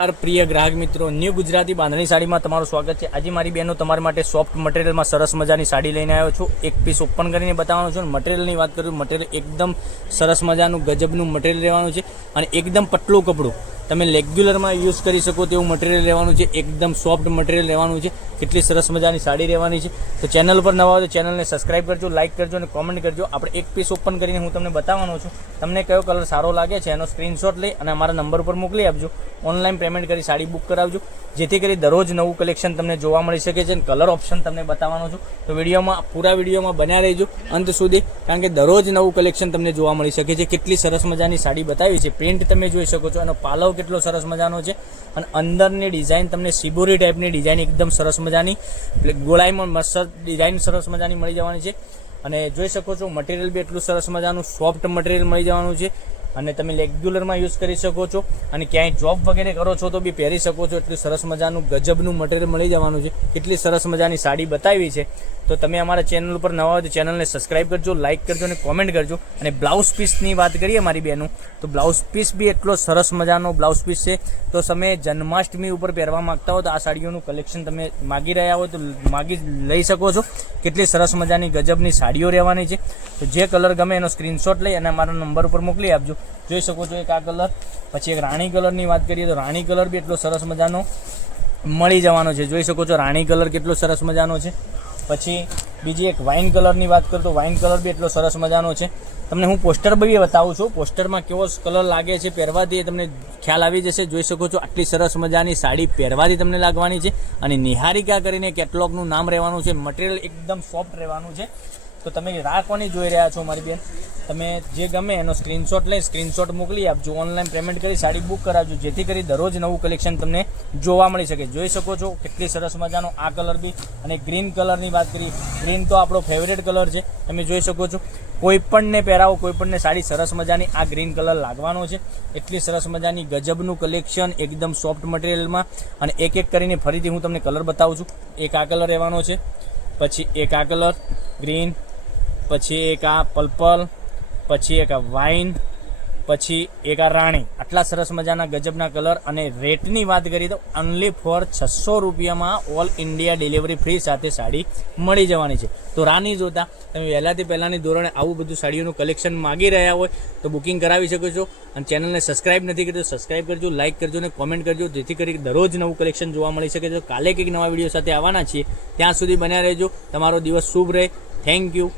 प्रिय ग्राहक मित्रों न्यू गुजराती बांधणी साड़ी में तमारुं स्वागत है। आज मारी बहनों तमारा माटे सॉफ्ट मटेरियल में सरस मजानी साड़ी लईने आव्यो छुं। एक पीस ओपन करीने बताववानो छुं। मटेरियल की बात करूँ, मटेरियल एकदम सरस मजानुं गजबनुं मटेरियल रहेवानुं छे अने एकदम पतलुं कपड़ुं तमे रेग्युलर में यूज करी सको तेवुं मटेरियल रहेवानुं छे। एकदम सॉफ्ट मटेरियल रहेवानुं छे। केटली सरस मजानी साड़ी रहेवानी छे। तो चेनल पर नवा हो तो चेनल ने सब्सक्राइब करजो, लाइक करजो और कॉमेंट करजो। आपणे एक पीस ओपन करीने हूँ तमने बताववानो छुं। तमने कयो कलर सारो लागे छे एनो स्क्रीनशॉट लई अने अमारा नंबर पर मोकली आपजो। ऑनलाइन पेमेंट करी साड़ी बुक करावजो, जेथी करी दररोज नवुं कलेक्शन तमने जोवा मळी शके छे। कलर ऑप्शन तमने बताववानो छुं। तो विडियोमां पूरा विडियोमां बन्या रहेजो अंत सुधी, कारण के दररोज नवुं कलेक्शन तमने जोवा मळी शके छे। केटली सरस मजानी साड़ी बतावी छे, प्रिंट तमे जोई शको छो। अने पालव केटलो सरस मजानो छे अने अंदरनी डिजाइन तमने सिबोरी टाइपनी डिजाइन एकदम सरस मजानी गोळाईमां मस्त डिजाइन सरस मजानी मळी जवानी छे। अने जोई शको छो मटेरियल बी एटलुं सरस मजानुं सॉफ्ट मटेरियल मळी जवानुं छे અને તમે રેગ્યુલરમાં યુઝ કરી શકો છો અને ક્યાંય જોબ વગેરે કરો છો તો બી પહેરી શકો છો। એટલું સરસ મજાનું ગજબનું મટીરિયલ મળી જવાનું છે। કેટલી સરસ મજાની સાડી બતાવી છે। તો તમે અમારા ચેનલ ઉપર નવા હોય તો ચેનલને સબસ્ક્રાઇબ કરજો, લાઇક કરજો અને કોમેન્ટ કરજો। અને બ્લાઉઝ પીસની વાત કરીએ મારી બહેનો, તો બ્લાઉઝ પીસ બી એટલો સરસ મજાનો બ્લાઉઝ પીસ છે। તો તમે જન્માષ્ટમી ઉપર પહેરવા માંગતા હો તો આ સાડીઓનું કલેક્શન તમે માગી રહ્યા હોય તો માગી લઈ શકો છો। કેટલી સરસ મજાની ગજબની સાડીઓ રહેવાની છે। તો જે કલર ગમે એનો સ્ક્રીનશોટ લઈ અને અમારા નંબર ઉપર મોકલી આપજો। જોઈ શકો છો એક આ કલર, પછી એક રાણી કલરની વાત કરીએ તો રાણી કલર બી એટલો સરસ મજાનો મળી જવાનો છે। જોઈ શકો છો રાણી કલર કેટલો સરસ મજાનો છે। પછી બીજી એક વાઇન કલરની વાત કરું તો વાઇન કલર બી એટલો સરસ મજાનો છે। તમને હું પોસ્ટર બી બતાવું છું, પોસ્ટરમાં કેવો કલર લાગે છે પહેરવાથી તમને ખ્યાલ આવી જશે। જોઈ શકો છો આટલી સરસ મજાની સાડી પહેરવાથી તમને લાગવાની છે અને નિહારિકા કરીને કેટલોગનું નામ રહેવાનું છે। મટીરિયલ એકદમ સોફ્ટ રહેવાનું છે। તો તમે રાહ કોની જોઈ રહ્યા છો મારી બેન, તમે જે ગમે એનો સ્ક્રીનશોટ લઈ સ્ક્રીનશોટ મોકલી આપજો। ઓનલાઈન પેમેન્ટ કરી સાડી બુક કરાવજો, જેથી કરી દરરોજ નવું કલેક્શન તમને જોવા મળી શકે। જોઈ શકો છો કેટલી સરસ મજાનો આ કલર બી। અને ગ્રીન કલરની વાત કરી, ગ્રીન તો આપણો ફેવરેટ કલર છે। તમે જોઈ શકો છો કોઈ પણને પહેરાવો, કોઈ પણને સાડી સરસ મજાની આ ગ્રીન કલર લાગવાનો છે। એટલી સરસ મજાની ગજબનું કલેક્શન એકદમ સોફ્ટ મટીરિયલમાં। અને એક એક કરીને ફરીથી હું તમને કલર બતાવું છું। એક આ કલર રહેવાનો છે, પછી એક આ કલર ગ્રીન, પછી એક આ પર્પલ, પછી એક આ વાઇન, પછી એક આ રાણી। આટલા સરસ મજાના ગજબના કલર। અને રેટની વાત કરીએ તો ઓનલી ફોર 600 રૂપિયામાં ઓલ ઇન્ડિયા ડિલિવરી ફ્રી સાથે સાડી મળી જવાની છે। તો રાની જોતા તમે વહેલાથી પહેલાંની ધોરણે આવું બધું સાડીઓનું કલેક્શન માગી રહ્યા હોય તો બુકિંગ કરાવી શકો છો। અને ચેનલને સબસ્ક્રાઇબ નથી કરી તો સબસ્ક્રાઇબ કરજો, લાઇક કરજો અને કોમેન્ટ કરજો, જેથી કરી દરરોજ નવું કલેક્શન જોવા મળી શકે છે। કાલે કંઈક નવા વિડીયો સાથે આવવાના છીએ, ત્યાં સુધી બન્યા રહેજો। તમારો દિવસ શુભ રહે। Thank you.